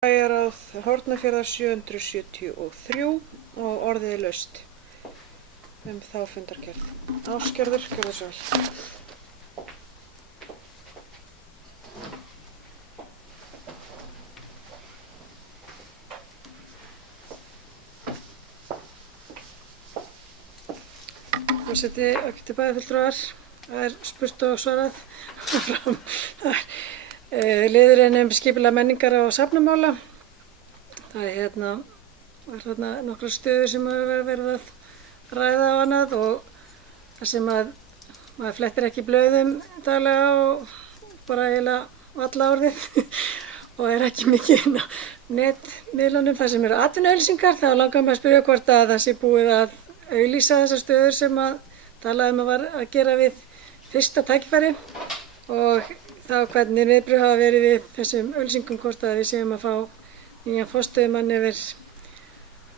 Bæjarráð Hornafjarðar 773 og orðið er laust þá fundargerð. Ásgerður, gjörðu svo vel. Forseti, ágætu bæjarfulltrúar, það spurt og svarað fram. Liðurinn skipulag menningar og safnamála. Það var þarna nokkrar stöður sem verið að ræða á annað og það sem maður flettir ekki blöðum daglega og bara eiginlega valla orðið og ekki mikið inn á netmiðlunum þar sem eru atvinnuauglýsingar. Þá langar maður að spyrja hvort að það sé búið að auglýsa þessar stöður sem að talaði var að gera við fyrsta tækifæri og þá hvernig viðbrögð hafa verið við þessum auglýsingum, hvort að við séum að fá nýjan forstöðumann yfir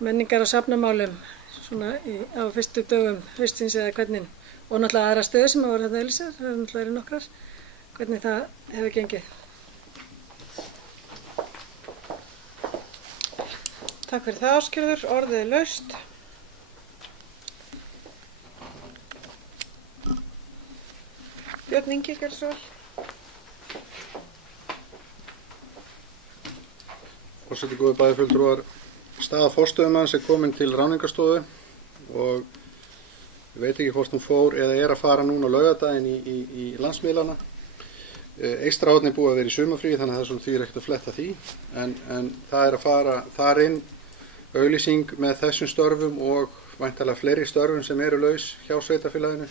menningar og safnamálum svona á fyrstu dögum haustsins eða hvernig, og náttúrulega aðra stöður sem voru þarna auglýsar, það hefur náttúrulega verið nokkrar, hvernig það hefur gengið. Takk fyrir það, Ásgerður, orðið er laust. Björn Ingi, gjörðu svo vel. Forseti, góðir bæjarfulltrúar, staða forstöðumanns er komin til ráðningarstofu og ég veit ekki hvort hún fór eða er að fara núna á laugardaginn í landsmiðlana. Eystrahorn er búið að vera í sumarfríi þannig að það er því ekkert að fletta því, en það er að fara þar inn auglýsing með þessum störfum og væntanlega fleiri störfum sem eru laus hjá sveitarfélaginu.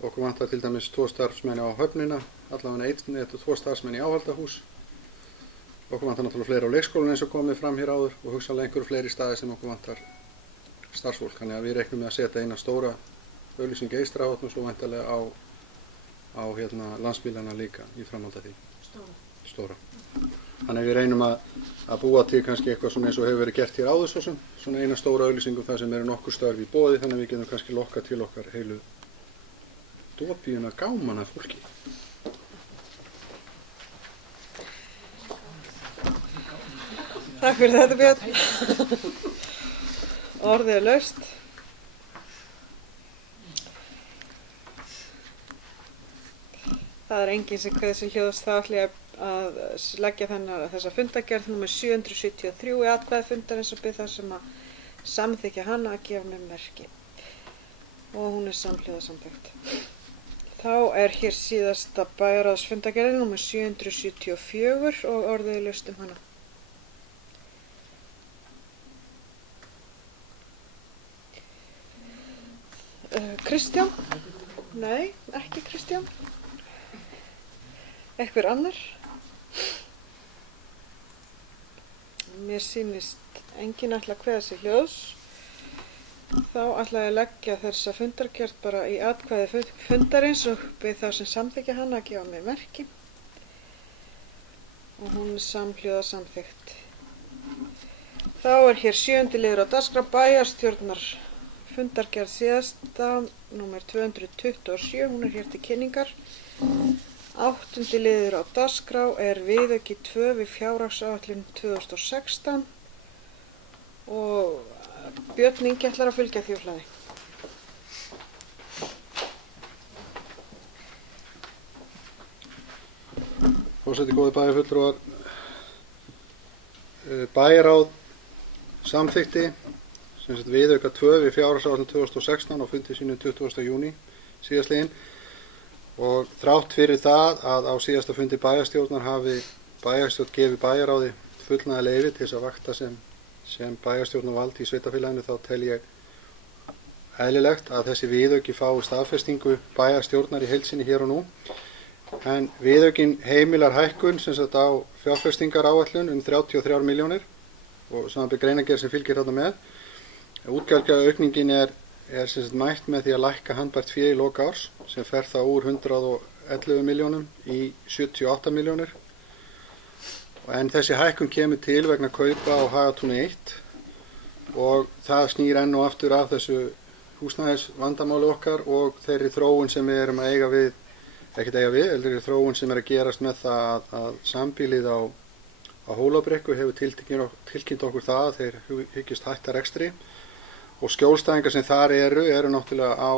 Okkur vantar til dæmis 2 starfsmenn á höfnina, allavega 1 eða 2 starfsmenn í áhaldahús. Okkur vantar náttúrulega fleiri á leikskólanum eins og komið fram hér áður og hugsanlega einhverju fleiri staði sem okkur vantar starfsfólk. Þannig að við reiknum með að setja eina stóra auglýsingu í Eystrahorn og svo væntanlega á landsbílana líka í framhaldi af því. Stóra. Þannig að við reynum að búa til kannski eitthvað svona eins og hefur verið gert hér áður svo sem. Svona eina stóra auglýsingu þar sem eru nokkur störf í boði, þannig að við getum kannski lokkað til okkar heilu dópíuna gáman af fólki. Takk fyrir þetta, Björn. Orðið er laust. Það er enginn sem kveður sig hljóðast, þá ætla ég að leggja þessa fundargerð nr. 773 í atkvæði fundarins og bið það sem að samþykkja hana að gefa mér merki. Og hún er samhljóða samþykkt. Þá er hér síðasta bæjarráðsfundargerðin nr. 774 og orðið er laust hana. Kristján? Nei, ekki Kristján. Einhver annar? Mér sýnist enginn ætla að kveða sig hljóðs. Þá ætla ég að leggja þessa fundargerð bara í atkvæði fundarins og bið þá sem samþykkja hana að gefa mér merki. Og hún er samhljóða samþykkt. Þá er hér 7. liður á dagskrá bæjarstjórnar fundargerð síðasta, nr. 227, hún er hér til kynningar. 8. liður á dagskrá er viðauki 2 við fjárhagsáætlun 2016 og Björn Ingi ætlar að fylgja því úr hlaði. Forseti, góðir bæjarfulltrúar, bæjarráð samþykkti viðauka 2 við fjárhagsáætlun 2016 á fundi sínum 20. júní síðastliðinn og þrátt fyrir það að á síðasta fundi bæjarstjórnar hafi bæjarstjórn gefið bæjarráði fullnægða leyfi til þess að vakta sem bæjarstjórnarvald í sveitarfélaginu, þá tel ég eðlilegt að þessi viðauki fái staðfestingu bæjarstjórnar í heild sinni hér og nú. En viðaukinn heimilar hækkun á fjárfestingaráætlun 33 milljónir og samanber greinargerð sem fylgir þarna með. Útgjaldaaukningin er mætt með því að lækka handbært fé í lok árs sem fer þá úr 111 milljónum í 78 milljónir. En þessi hækkun kemur til vegna kaupa á Hagatúni 1 og það snýr enn og aftur af þessu húsnæðisvandamáli okkar og þeirri þróun sem við erum að eiga við, heldur þróun sem er að gerast með það að sambýlið á á Hólabrekku hefur tilkynnt okkur það að þeir hyggist hætta rekstri og skjólstæðingar sem þar eru náttúrulega á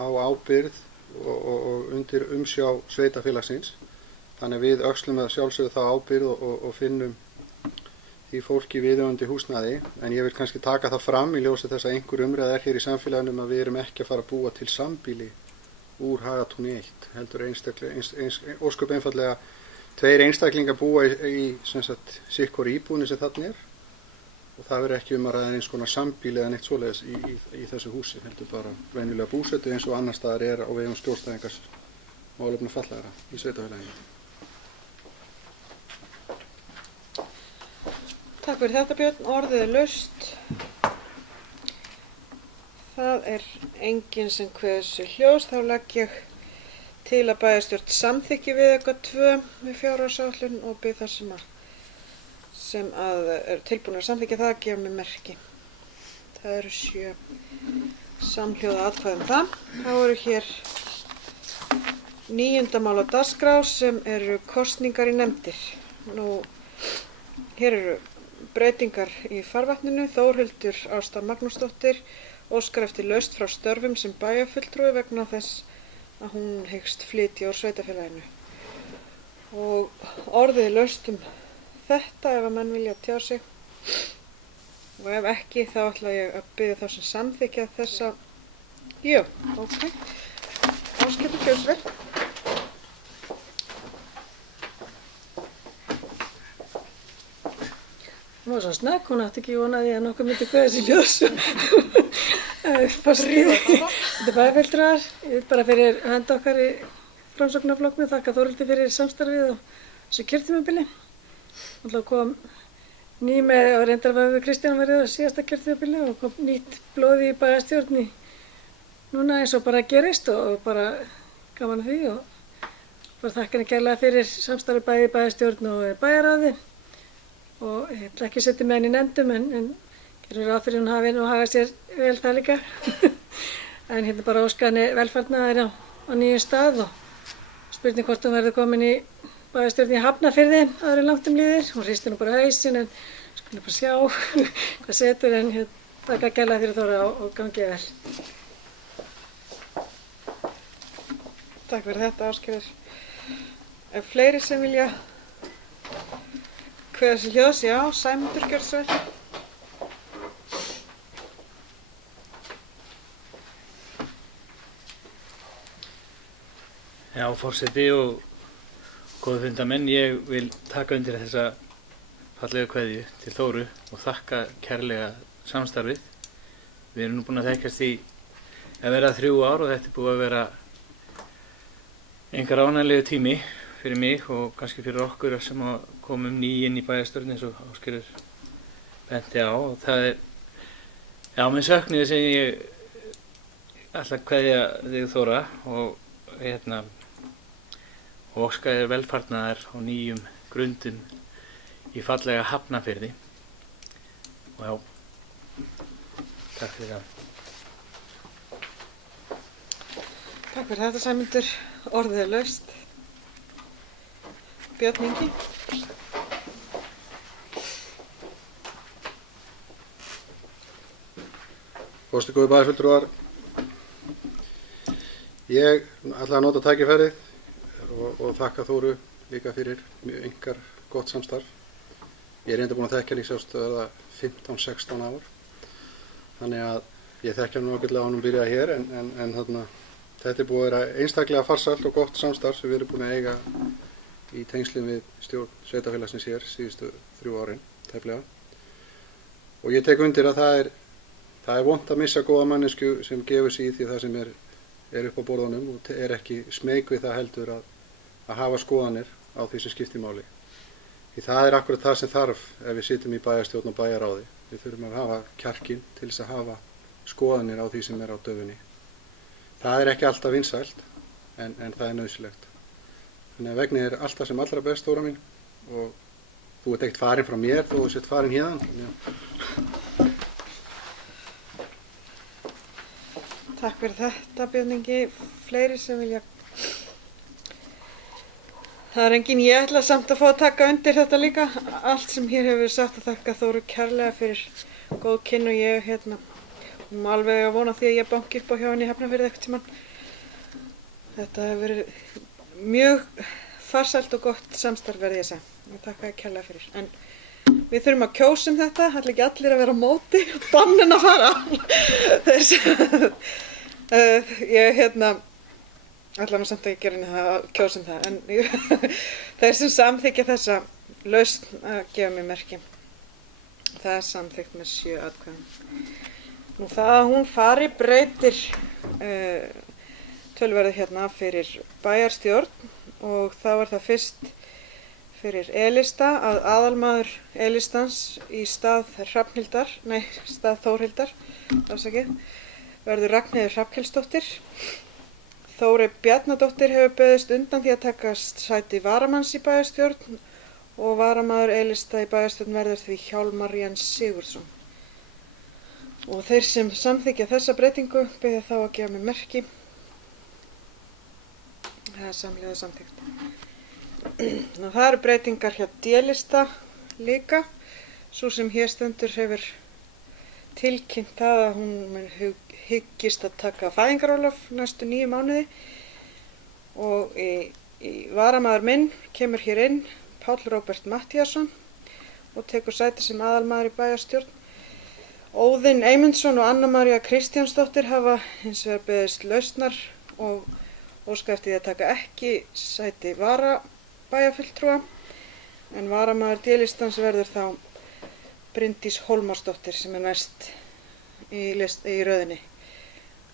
ábyrgð og undir umsjá sveitarfélagsins. Þannig við öxlum að sjálfsögðu þá ábyrgð og finnum því fólki viðeigandi húsnæði. En ég vil kannski taka það fram í ljósi þess að einhver umræða hér í samfélaginu að við erum ekki að fara að búa til sambýli úr Hagatúni 1. Heldur ósköp einfaldlega 2 einstaklingar búa í sem sagt sitt-hvoru íbúðinni sem þarna og það verður ekki að ræða eins konar sambýli eða neitt svoleiðis í þessu húsi. Heldur bara venjulega búsetu eins og annar staðar á vegum skjólstæðingars málefna fatlaðra í sveitarfélaginu. Takk fyrir þetta, Björn. Orðið er laust. Það er enginn sem kveður sig hljóðs. Þá legg ég til að bæjarstjórn samþykki viðauka 2 við fjárhagsáætlun og bið það sem er tilbúin að samþykkja það að gefa mér merki. Það eru 7 samhljóða atkvæði það. Þá eru hér 9. mál á dagskrá sem eru kosningar í nefndir. Hér eru breytingar í farvatninu. Þórhildur Ásta Magnúsdóttir óskar eftir lausn frá störfum sem bæjarfulltrúi vegna þess að hún hyggst flytja úr sveitarfélaginu. Og orðið laust þetta ef að menn vilja tjá sig. Og ef ekki þá ætla ég að biðja þá sem samþykkja þessa. Jú, ok. Áskilur Kjósvel. Hún var svo snögg, hún átti ekki vonaði að nokkuð myndi kveða sér ljós. Þetta er bæjarfulltrúar. Ég vil bara fyrir hönd okkar í Framsóknarflokknum þakka Þórhildi fyrir samstarfið og þessu kjörtímabili. Það kom ný með, og reyndar var við Kristján verið á síðasta kjörtímabili og kom nýtt blóð í bæjarstjórn núna eins og bara gerist og bara gaman að því og bara þakka henni kærlega fyrir samstarfið bæði í bæjarstjórn og bæjarráði. Og ég ætla ekki að setja með henni í nefndum en gerum ráð fyrir hún hafi nú hagað sér vel það líka. En hérna bara óska henni velfarnaðar á nýjum stað og spurning hvort hún verður komin í bæjarstjórn í Hafnarfirði áður en langt líður. Hún hristi nú bara hausinn en skulum bara sjá hvað setur en þakka kærlega fyrir Þóra og gangi vel. Takk fyrir þetta, Ásgerður. Ef fleiri sem vilja kveða sér hljóðs, já, Sæmundur gjörðu svo vel. Já, forseti og góðu fundamenn, ég vil taka undir þessa fallegu kveðju til Þóru og þakka kærlega samstarfið. Við erum nú búin að þekkjast í að vera 3 ár og þetta er búið að vera einhver ánægilegu tími fyrir mig og kannski fyrir okkur sem komum ný inn í bæjarstjórn eins og Ásgerður benti á og það já, með söknuði sem ég ætla að kveðja þig Þóra og og óska þér velfarnaðar á nýjum grundum í fallega Hafnarfirði og já, takk fyrir það. Takk fyrir þetta, Sæmundur. Orðið er laust. Björn Ingi. Forseti, góðir bæjarfulltrúar. Ég ætla að nota tækifærið og þakka Þóru líka fyrir mjög einkar gott samstarf. Ég er enda búin að þekkja hann í sjálfstöðu 15-16 ár. Þannig að ég þekkja hann ágætlega á honum byrjaði hér en þetta er búið að vera einstaklega farsælt og gott samstarf sem við erum búin að eiga í tengslum við stjórn sveitarfélagsins hér síðustu 3 árin, tæplega. Og ég tek undir að það er vont að missa góða mannesku sem gefur sig í því það sem er upp á borðunum og er ekki smeyk við það heldur að hafa skoðanir á því sem skiptir máli. Því það er akkurat það sem þarf ef við sitjum í bæjarstjórn og bæjarráði. Við þurfum að hafa kjarkinn til þess að hafa skoðanir á því sem er á döfinni. Það er ekki alltaf vinsælt en það er nauðsynlegt. Þannig að vegnið er alltaf sem allra best, Þóra mín, og þú ert ekkert farin frá mér þó þú sett farin héðan. Takk fyrir þetta, Björn Ingi. Fleiri sem vilja Það engin, ég ætla samt að fá að taka undir þetta líka. Allt sem hér hefur verið sagt að þakka Þóru kærlega fyrir góð kynni og ég hún má alveg að vona því að ég banki upp á hjá henni í Hafnarfirði eitthvað tímann. Þetta hefur verið mjög farsælt og gott samstarf verði ég að segja. Ég þakka þér kærlega fyrir. En við þurfum að kjósa þetta, ætla ekki allir að vera á móti, bannin að fara. Ég ætla nú samt að ég gera henni það að kjósa það, en þeir sem samþykja þessa lausn að gefa mér merki. Það er samþykkt með 7 atkvæðum. Nú það að hún fari breytir tölverði hérna fyrir bæjarstjórn og þá var það fyrst fyrir E-lista að aðalmaður E-listans í stað Þórhildar, verður Ragnheiður Hrafnkelsdóttir. Þórey Bjarnadóttir hefur beðist undan því að taka sæti varamanns í bæjarstjórn og varamaður E-lista í bæjarstjórn verður því Hjálmar Jens Sigurðsson. Og þeir sem samþykja þessa breytingu biðja þá að gefa mér merki. Það er samhliða samþykkt. Nú, það eru breytingar hjá D-lista líka. Sú sem hér stendur hefur tilkynnt það að hún hyggist að taka fæðingarorlof næstu 9 mánuði og í varamaður minn kemur hér inn Páll Róbert Matthíasson og tekur sæti sem aðalmaður í bæjarstjórn. Óðinn Eymundsson og Anna María Kristjánsdóttir hafa hins vegar beðist lausnar og óska eftir því að taka ekki sæti varabæjarfulltrúa en varamaður D-listans verður þá Bryndís Hólmarsdóttir sem er næst í röðinni.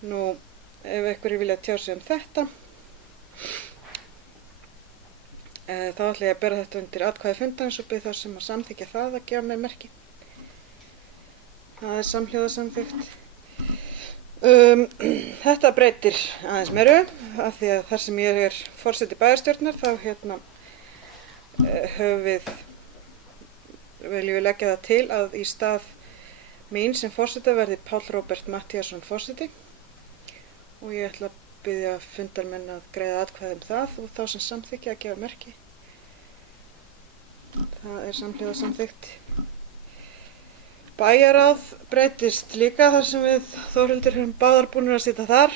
Nú, ef einhverjir vilja tjá sig þetta, þá ætla ég að bera þetta undir atkvæði fundarins og bið þá sem að samþykja það að gefa mér merki. Það er samhljóða samþykkt. Þetta breytir aðeins meiru, af því að þar sem ég er forseti bæjarstjórnar, þá viljum við leggja það til að í stað mín sem forseta verði Páll Róbert Matthíasson forseti og ég ætla að biðja fundarmenn að greiða atkvæði það og þá sem samþykja að gefa merki. Það er samhljóða samþykkt. Bæjarráð breytist líka þar sem við Þórhildur höfum báðar búnir að sitja þar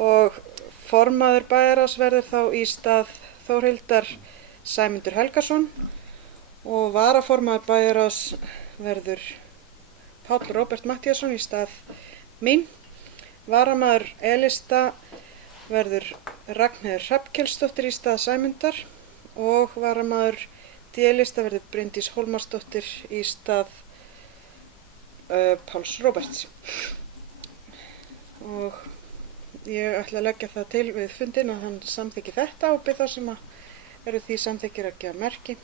og formaður bæjarráðs verður þá í stað Þórhildar Sæmundur Helgason og varaformaður bæjarráðs verður Páll Róbert Matthíasson í stað mín. Varamaður E-lista verður Ragnheiður Hrafnkelsdóttir í stað Sæmundar og varamaður D-lista verður Bryndís Hólmarsdóttir í stað Páls Róberts. Og ég ætla að leggja það til við fundin að hann samþykki þetta og bið þá sem eru því samþykkir að gefa merki.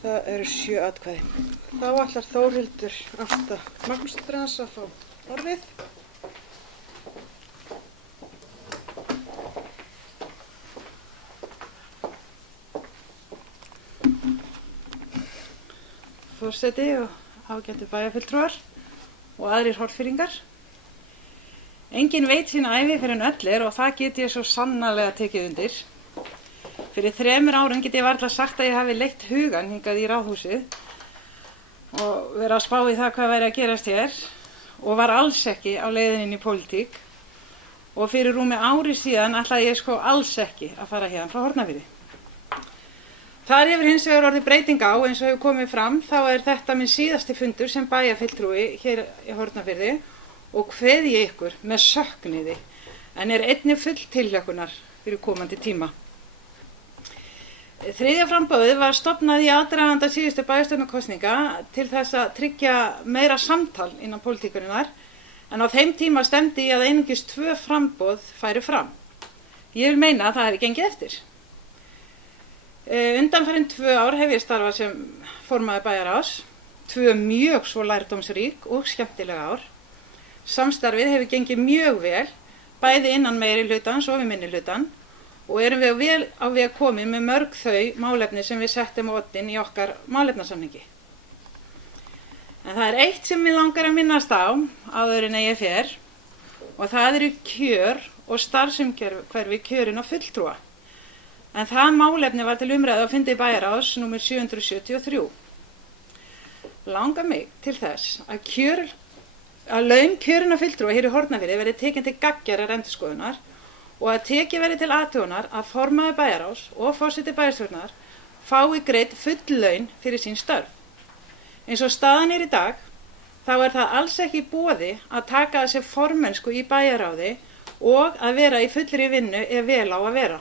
Það eru 7 atkvæði. Þá ætlar Þórhildur Ásta Magnúsdóttir að fá orðið. Forseti og ágætu bæjarfulltrúar og aðrir Hornfirðingar. Enginn veit sín ævi fyrir en öll er og það get ég svo sannarlega tekið undir. Fyrir 3 árum get ég varla sagt að ég hafi leitt hugann hingað í Ráðhúsið og verið að spá í það hvað væri að gerast hér og var alls ekki á leiðinni inn í pólitík og fyrir rúmi ári síðan ætlaði ég alls ekki að fara héðan frá Hornafirði. Þar hefur hins vegar orðið breyting á eins og hefur komið fram þá er þetta minn síðasti fundur sem bæjarfulltrúi hér í Hornafirði og kveð ég ykkur með söknuði en er einnig full tilhlökkunar fyrir komandi tíma. Þriðja framboðið var stofnað í aðdraganda síðustu bæjarstjórnarkosninga til þess að tryggja meira samtal innan pólitíkurinnar en á þeim tíma stemdi ég að einungis 2 framboð færu fram. Ég vil meina að það hefði gengið eftir. Undanfarin 2 ár hef ég starfað sem formaður bæjarráðs, 2 mjög svo lærdómsrík og skemmtilega ár. Samstarfið hefur gengið mjög vel, bæði innan meiri hlutans og við minni hlutan og erum við vel á veg komið með mörg þau málefni sem við settum á oddinn í okkar málefnasamningi. En það er eitt sem mig langar að minnast á áður en ég fer og það eru kjör og starfsumhverfi kjörin og fulltrúa. en það málefni var til umræðu á fundi bæjarráðs nr. 773. Langar mig til þess að laun kjörinna fulltrúa hér í Hornafirði verði tekin til gagngerrar endurskoðunar og að tekið verði til athugunar að formaður bæjarráðs og forseti bæjarstjórnar fái greidd full laun fyrir sín störf. Eins og staðan er í dag, þá er það alls ekki í boði að taka að sér formennsku í bæjarráði og að vera í fullri vinnu ef vel á að vera.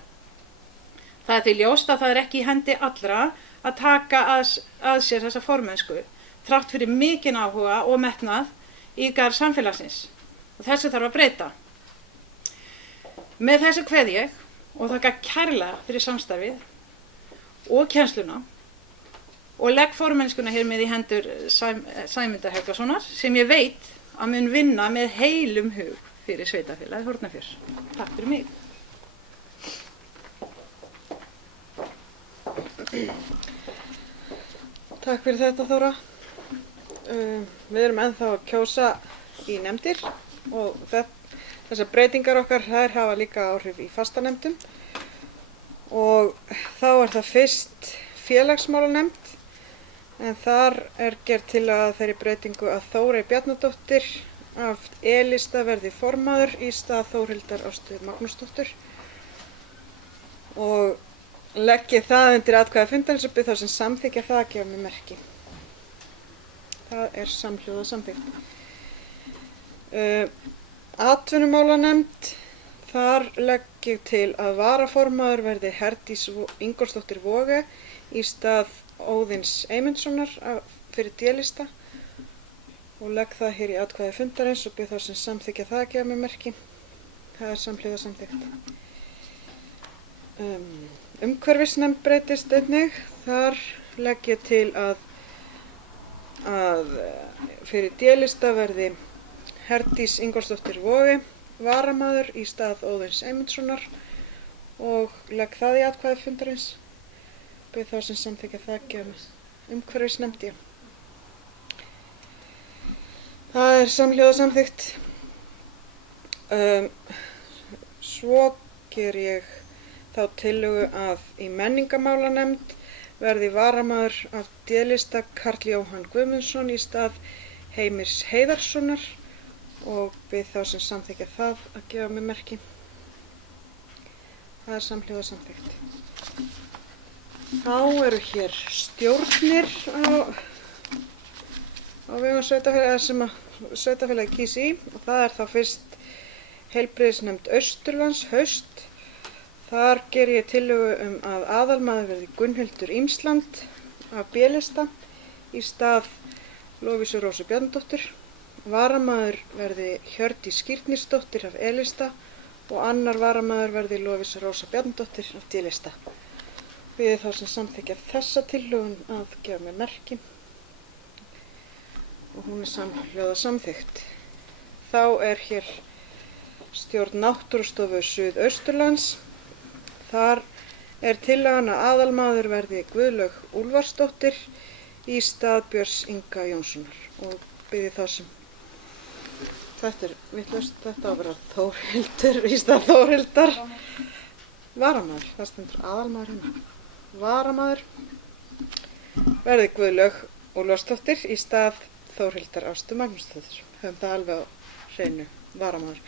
Það er því ljóst að það er ekki í hendi allra að taka að sér þessa formennsku, þrátt fyrir mikinn áhuga og metnað í garð samfélagsins. Og þessu þarf að breyta. Með þessu kveð ég og þakka kærlega fyrir samstarfið og kennsluna og legg formennskuna hér með í hendur Sæmundar Helgasonar sem ég veit að mun vinna með heilum hug fyrir sveitafélagið Hornafjörð. Takk fyrir mig. Takk fyrir þetta, Þóra. Við erum ennþá að kjósa í nefndir og þessar breytingar okkar þær hafa líka áhrif í fastanefndum og þá er það fyrst félagsmálanefnd en þar er gert tillaga þeirri breytingu að Þórey Bjarnadóttir af E-lista verði formaður í stað Þórhildar Ástu Magnúsdóttur og leggi það undir atkvæði fundarins og bið þá sem samþykkja það að gefa mér merki. Það er samhljóða samþykkt. Atvinnumálanefnd, þar legg ég til að varaformaður verði Herdís Ingólfsdóttir Voge í stað Óðins Eymundssonar fyrir D-lista og legg það hér í atkvæði fundarins og bið þá sem samþykkja það að gefa mér merki. Það er samhljóða samþykkt. Umhverfisnefnd breytist einnig, þar legg ég til að fyrir D-lista verði Herdís Ingólfsdóttir Voge varamaður í stað Óðins Eymundssonar og legg það í atkvæði fundarins. Bið þá sem samþykkja það að gefa umhverfisnefnd. Það er samhljóða samþykkt. Svo ger ég þá tillögu að í menningarmálanefnd verði varamaður af D-lista Karl Jóhann Guðmundsson í stað Heimirs Heiðarssonar og bið þá sem samþykkja það að gefa mér merki. Það er samhljóða samþykkt. Þá eru hér stjórnir á vegum sveitarfélagi sem að sveitarfélagi kýs í og það er þá fyrst heilbrigðisnefnd Austurlands haust. Þar ger ég tillögu að aðalmaður verði Gunnhildur Ímsland af B-lista í stað Lovísu Rósu Bjarnadóttur. Varamaður verði Hjördís Skírnisdóttir af E-lista og annar varamaður verði Lovísa Rósa Bjarnadóttir af D-lista. Við þá sem samþykkja þessa tillögun að gefa mér merki og hún er samhljóða samþykkt. Þá er hér stjórn Náttúrustofu Suðausturlands. Þar er tillagan að aðalmaður verði Guðlaug Úlfarsdóttir í stað Björns Inga Jónssonar og byrði þá sem þetta er vitlaust, þetta á að vera Þórhildur í stað Þórhildar varamaður, það stendur aðalmaður hérna. Varamaður verði Guðlaug Úlfarsdóttir í stað Þórhildar Ástu Magnúsdóttur. Höfum það alveg á hreinu, varamaður.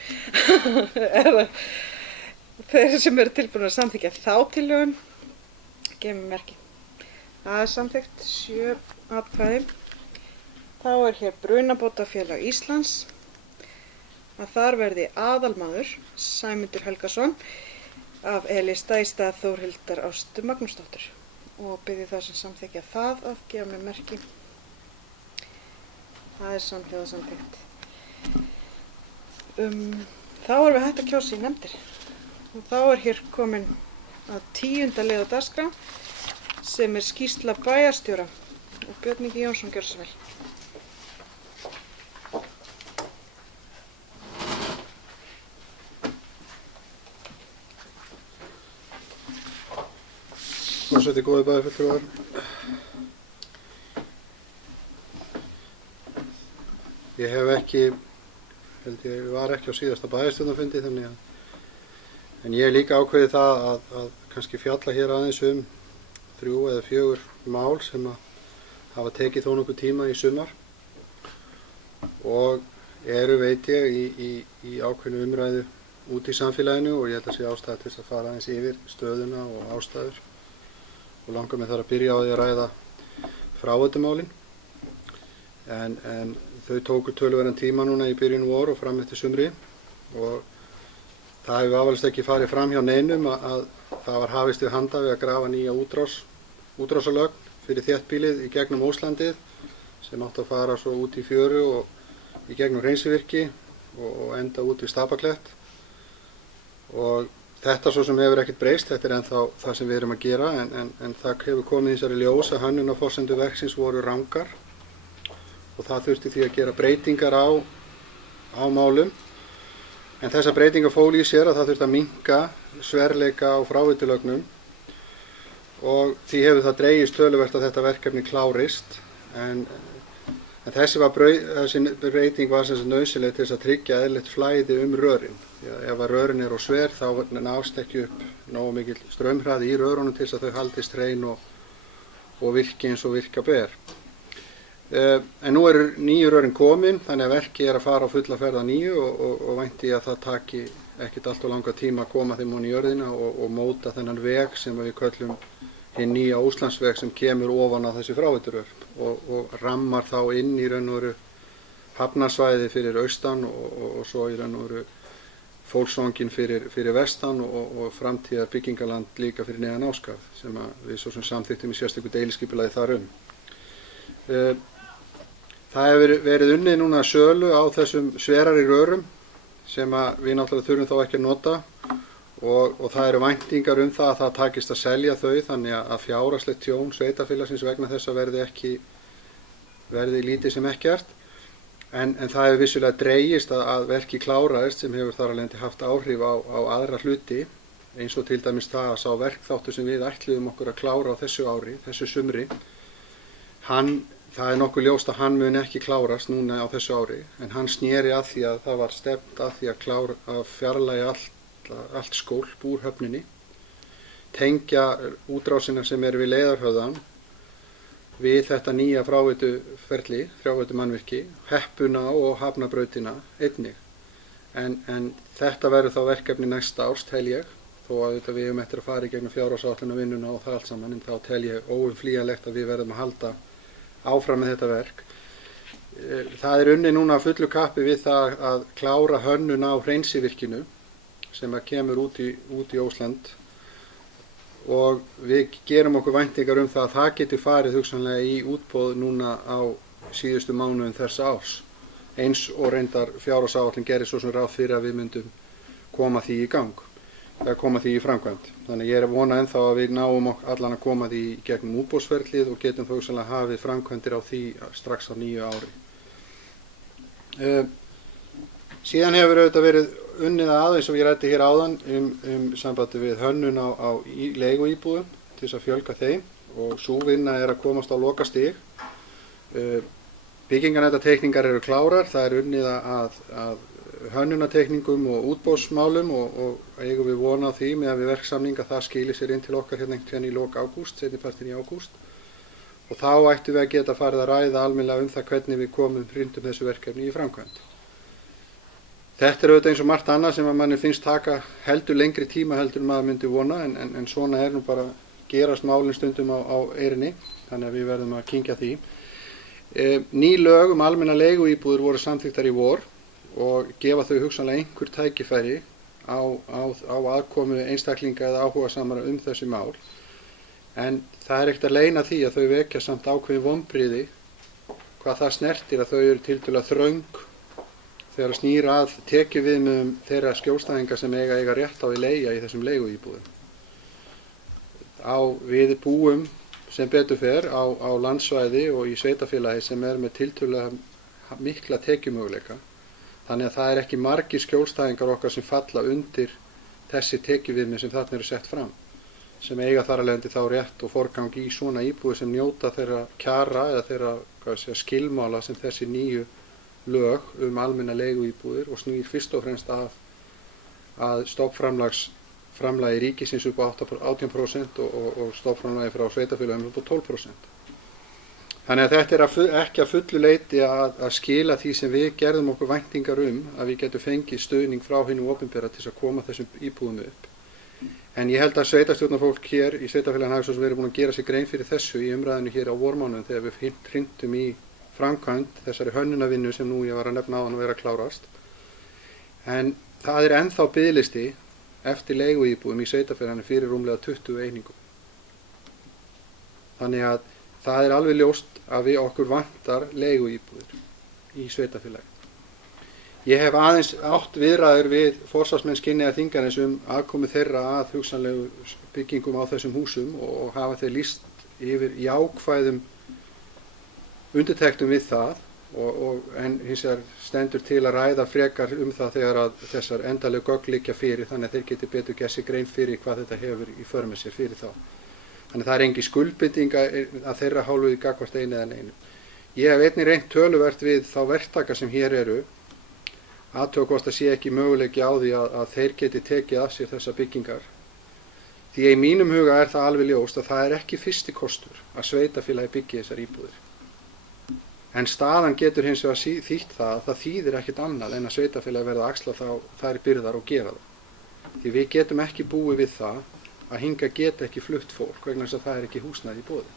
Þeir sem eru tilbúin að samþykkja þá tillögun, gefum merki. Það er samþykkt 7 atkvæði. Þá er hér Brunabótafélag Íslands, að þar verði aðalmaður Sæmundur Helgason af E-lista í stað Þórhildar Ástu Magnúsdóttur og byrði það sem samþykkja það að gefa mér merki. Það er samhljóða samþykkt. Þá erum við hægt að kjósa í nefndir. Og þá er hér komin að 10. lið á dagskrá sem er skýrsla bæjarstjóra og Björn Ingi Jónsson gjör svo vel. Forseti, góðir bæjarfulltrúar. Ég var ekki á síðasta bæjarstjórnarfundi þannig að En ég hef líka ákveðið það að kannski fjalla hér aðeins 3 eða 4 mál sem að hafa tekið þó nokkuð tíma í sumar og eru, veit ég, í ákveðnu umræðu út í samfélaginu, og ég held að sé ástæða til að fara aðeins yfir stöðuna og ástæður, og langar mig þar að byrja á því að ræða fráveitumálin. En þau tóku töluverðan tíma núna í byrjun vor og fram eftir sumri, og það hefur afalist ekki farið fram hjá neinum að það var hafist við handa við að grafa nýja útrásarlögn fyrir þéttbýlið í gegnum Óslandið, sem átti að fara svo út í fjöru og í gegnum Hreinsivirki og enda út í Stapaklett. Og þetta svo sem hefur ekkert breyst, þetta er ennþá það sem við erum að gera, en það hefur komið þessari ljós að hönnunarforsendur verksins voru rangar og það þurfti því að gera breytingar á málum. En þessar breytingar fólu í sér að það þurfti að minnka sverleika á fráveitulögnum, og því hefur það dregist töluvert að þetta verkefni klárist. En þessi breyting var sem sagt nauðsynleg til þess að tryggja eðlilegt flæði rörin. Ef að rörin eru of sver þá nást ekki upp nógu mikill straumhraði í rörunum til þess að þau haldist hrein og virki eins og virka ber. En nú eru nýju rörin komin, þannig að verkið er að fara á fulla ferð að nýju og vænti að það taki ekkert allt of langa tíma að koma þeim ofan í jörðina og móta þennan veg sem við köllum hinn nýja Óslandsveg, sem kemur ofan á þessi fráveiturör og rammar þá inn í raun og veru hafnarsvæði fyrir austan og svo í raun og veru fólksvangin fyrir vestan og framtíðar byggingaland líka fyrir neðan Ásgarð, sem við svo sem samþykktum í sérstöku deiliskipulagi þar Það hefur verið unnið núna sölu á þessum sverari rörum sem við náttúrulega þurfum þá ekki að nota, og það eru væntingar það að það takist að selja þau, þannig að fjárhagslegt tjón sveitarfélagsins vegna þess að verði lítið sem ekkert. En það hefur vissulega dregist að verki kláraðist, sem hefur þar alveg haft áhrif á aðra hluti, eins og til dæmis það að sá verkþáttur sem við ætluðum okkur að klára á þessu ári, þessu sumri, það er nokkuð ljóst að hann mun ekki klárast núna á þessu ári, en hann sneri að því að það var stefnt að því að fjarlægja allt skólp úr höfninni, tengja útrásina sem er við Leiðarhöfðann við þetta nýja fráveitumannvirki, Heppuna og Hafnabrautina einnig. En þetta verður þá verkefni næsta árs, tel ég, þó að við höfum eftir að fara í gegnum fjárhagsáætlunarvinnuna og það allt saman, en þá tel ég óumflýjanlegt að við verðum að halda áfram með þetta verk. Það er unnið núna að fullu kappi við það að klára hönnun á Hreinsivirkinu sem kemur út í Ósland, og við gerum okkur væntingar það að það geti farið hugsanlega í útboð núna á síðustu mánuðum þessa árs, eins og reyndar fjárhagsáætlun gerir svo sem ráð fyrir að við myndum koma því í gang, eða koma því í framkvæmd. Þannig ég er að vona ennþá að við náum allan að koma því í gegnum útboðsferlið og getum þá hugsanlega hafið framkvæmdir á því strax á nýju ári. Síðan hefur auðvitað verið unnið eins og ég ræddi hér áðan sambandi við hönnun á leiguíbúðum til þess að fjölga þeim, og sú vinna er að komast á lokastig. Byggingarnetateikningar eru klárar, það er unnið að hönnunateikningum og útboðsmálum og eigum við vona á því með við verksamninga það skilir sér inn til okkar hérna einhvern í lok ágúst, seinnipartinn í ágúst, og þá ættum við að geta farið að ræða almennilega það hvernig við hrindum þessu verkefni í framkvæmd. Þetta er auðvitað eins og margt annað sem að manni finnst taka heldur lengri tíma heldur maður myndi vona, en svona er nú bara gerast málin stundum á eyrinni, þannig að við verðum að kyngja því. Ný lög almenna leiguíbúðir voru samþykktar í vor og gefa þau hugsanlega einhver tækifæri á aðkomu einstaklinga eða áhugasamara þessi mál, en það er ekkert að leyna því að þau vekja samt ákveðin vonbrigði hvað það snertir að þau eru tiltölulega þröng þegar snýr að tekjuviðmiðum þeirra skjólstæðinga sem eiga rétt á í leigja í þessum leiguíbúðum. Við búum sem betur fer á landsvæði og í sveitarfélagi sem er með tiltölulega mikla tekjumöguleika, þannig að það er ekki margir skjólstæðingar okkar sem falla undir þessi tekjuviðmið sem þarna eru sett fram, sem eiga þar að leiðandi þá rétt og forgang í svona íbúði sem njóta þeirra kjara eða þeirra skilmála sem þessi nýju lög almenna leiguíbúðir og snýr fyrst og fremst að stofnframlags framlagi ríkisins upp á 18% og stofnframlagi frá sveitarfélögum upp á 12%. Þannig að þetta er ekki að fullu leyti að skila því sem við gerðum okkur væntingar að við getum fengið stuðning frá hinu opinbera til að koma þessum íbúðum upp. En ég held að sveitarstjórnarfólk hér í sveitarfélaginu hafi svo verið búin að gera sig grein fyrir þessu í umræðinu hér á vormánuðum þegar við hrintum í framkvæmd þessari hönnunavinnu sem nú ég var að nefna áðan að vera að klárast. En það er ennþá biðlisti eftir leiguíbúðum í sveitarfélaginu fyrir rúmlega 20 einingum. Þannig að það er alveg ljóst að við okkur vantar leiguíbúðir í sveitarfélagi. Ég hef aðeins átt viðræður við forsvarsmenn Skinneyjarþingarins aðkomu þeirra að hugsanlegu byggingum á þessum húsum og hafa þeir lýst yfir jákvæðum undirtektum við það en hins vegar stendur til að ræða frekar það þegar að þessar endalegu gögn liggja fyrir þannig að þeir geti betur gert sér grein fyrir hvað þetta hefur í för með sér fyrir þá. Þannig að það er engin skuldbinding að þeirra hálfu gagnvart einu eða neinu. Ég hef einnig reynt töluvert við þá verktaka sem hér eru athuga hvort það sé ekki möguleiki á því að þeir geti tekið af sér þessar byggingar. Því í mínum huga er það alveg ljóst að það er ekki fyrsti kostur að sveitarfélagi byggi þessar íbúðir. En staðan getur hins vegar þýtt að það þýðir ekkert annað en að sveitarfélagi verða að axla þær byrðar og gera það. Því við getum ekki búið við það að hingað geta ekki flutt fólk vegna þess að það er ekki húsnæði í boði.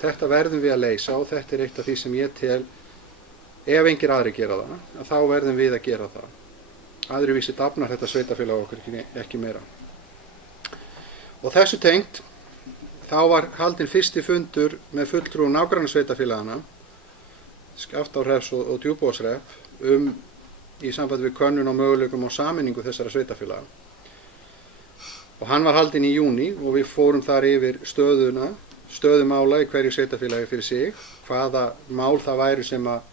Þetta verðum við að leysa og þetta er eitt af því sem ég tel ef engir aðri gera það, þá verðum við að gera það. Aðruvísi dafnar þetta sveitarfélag okkur ekki meira. Og þessu tengt, þá var haldinn fyrsti fundur með fulltrúum nágrannasveitarfélagana, Skaftárhrepps og Djúpavogshrepps, í sambandi við könnun á möguleikum á sameiningu þessara sveitarfélaga. Og hann var haldinn í júní og við fórum þar yfir stöðu mála í hverju sveitarfélagi fyrir sig, hvaða mál það væri sem að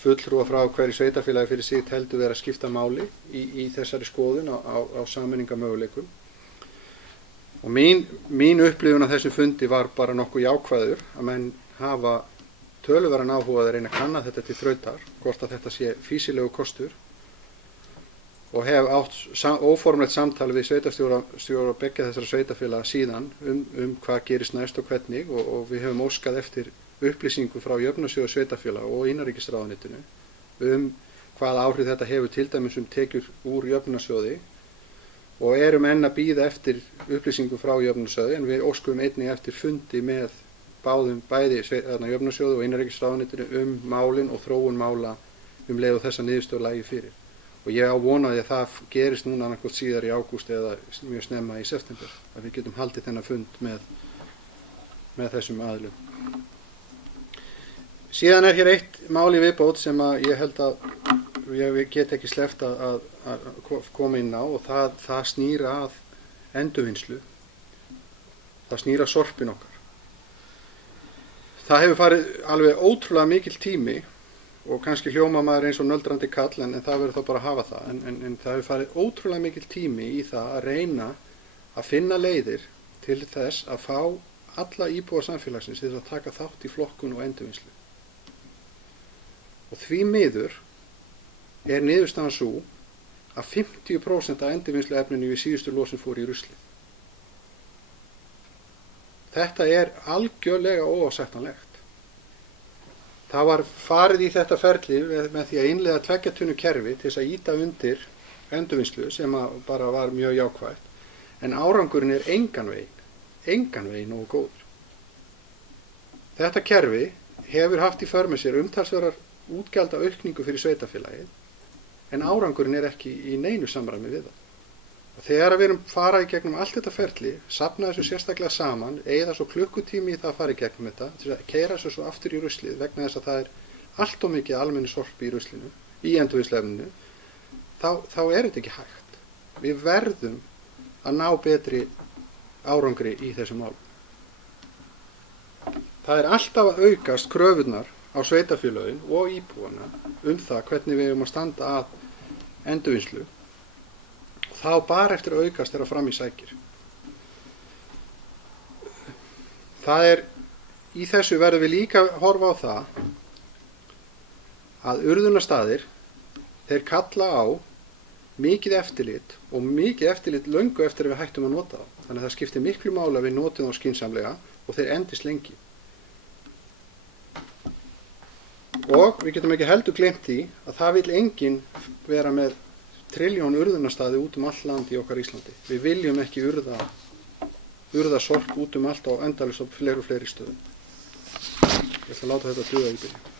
fulltrúa frá hverju sveitarfélagi fyrir sig teldu vera að skipta máli í þessari skoðun á sameiningamöguleikum. Og mín upplifun af þessum fundi var bara nokkuð jákvæður að menn hafa töluverðan áhuga að reyna að kanna þetta til þrautar, hvort að þetta sé fýsilegu kostur og hef átt óformlegt samtal við sveitarstjóra beggja þessara sveitarfélaga síðan hvað gerist næst og hvernig og við höfum óskað eftir upplýsingu frá Jöfnunarsjóði sveitarfélaga og innanríkisráðuneytinu hvaða áhrif þetta hefur til dæmis tekjur úr Jöfnunarsjóði og erum enn að bíða eftir upplýsingu frá Jöfnunarsjóði en við óskum einnig eftir fundi með bæði Jöfnunarsjóði og innanríkisráðuneytinu málin og þróun mála leið og þessa niðurstöðu lægi fyrir. Og ég á vonaði að það gerist núna annað hvort síðar í ágúst eða mjög snemma í september að við getum haldið þennan fund með þessum aðilum. Síðan er hér eitt mál í viðbót sem að ég held að ég get ekki sleppt að koma inn á og það snýr að endurvinnslu. Það snýr að sorpin okkar. Það hefur farið alveg ótrúlega mikill tími og kannski hljóma maður eins og nöldrandi kall en það verður þá bara að hafa það. En það hefur farið ótrúlega mikill tími í það að reyna að finna leiðir til þess að fá alla íbúa samfélagsins til að taka þátt í flokkun og endurvinnslu. Og því miður er niðurstaðan sú að 50% af endurvinnsluefninu við síðustu losun fór í ruslið. Þetta er algjörlega óásættanlegt. Það var farið í þetta ferli með því að innleiða 2 tunnu kerfi til þess að ýta undir endurvinnslu sem bara var mjög jákvætt. En árangurinn er engan veginn nógu góður. Þetta kerfi hefur haft í för með sér umtalsverðar útgjaldaaukningu fyrir sveitarfélagið en árangurinn er ekki í neinu samræmi við það. Og þegar við erum farað í gegnum allt þetta ferli, safna þessu sérstaklega saman, eyða svo klukkutími í það að fara í gegnum þetta, til að keyra þessu svo aftur í ruslið vegna þess að það er allt of mikið almenni sorpi í ruslinu, í endurvinnsluefninu, þá er þetta ekki hægt. Við verðum að ná betri árangri í þessu málum. Það er alltaf að aukast kröfurnar á sveitarfélögin og íbúana það hvernig við erum að standa að endurvinnslu. Þá bara eftir að aukast þegar fram í sækir. Í þessu verðum við líka að horfa á það að urðunarstaðir, þeir kalla á mikið eftirlit og mikið eftirlit löngu eftir að við hættum að nota þá. Þannig að það skiptir miklu máli að við notum þá skynsamlega og þeir endist lengi. Og við getum ekki heldur gleymt því að það vill enginn vera með trilljón urðunarstaði út all land í okkar Íslandi. Við viljum ekki urða sorp út allt á endalaust á fleiri og fleiri stöðum. Ég ætla að láta þetta duga í byrjun.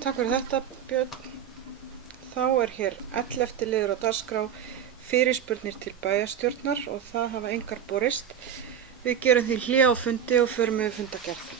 Takk fyrir þetta, Björn. Þá er hér 11. liður á dagskrá fyrirspurnir til bæjarstjórnar og það hafa engar borist. Við gerum því hlé á fundi og förum við fundargerð.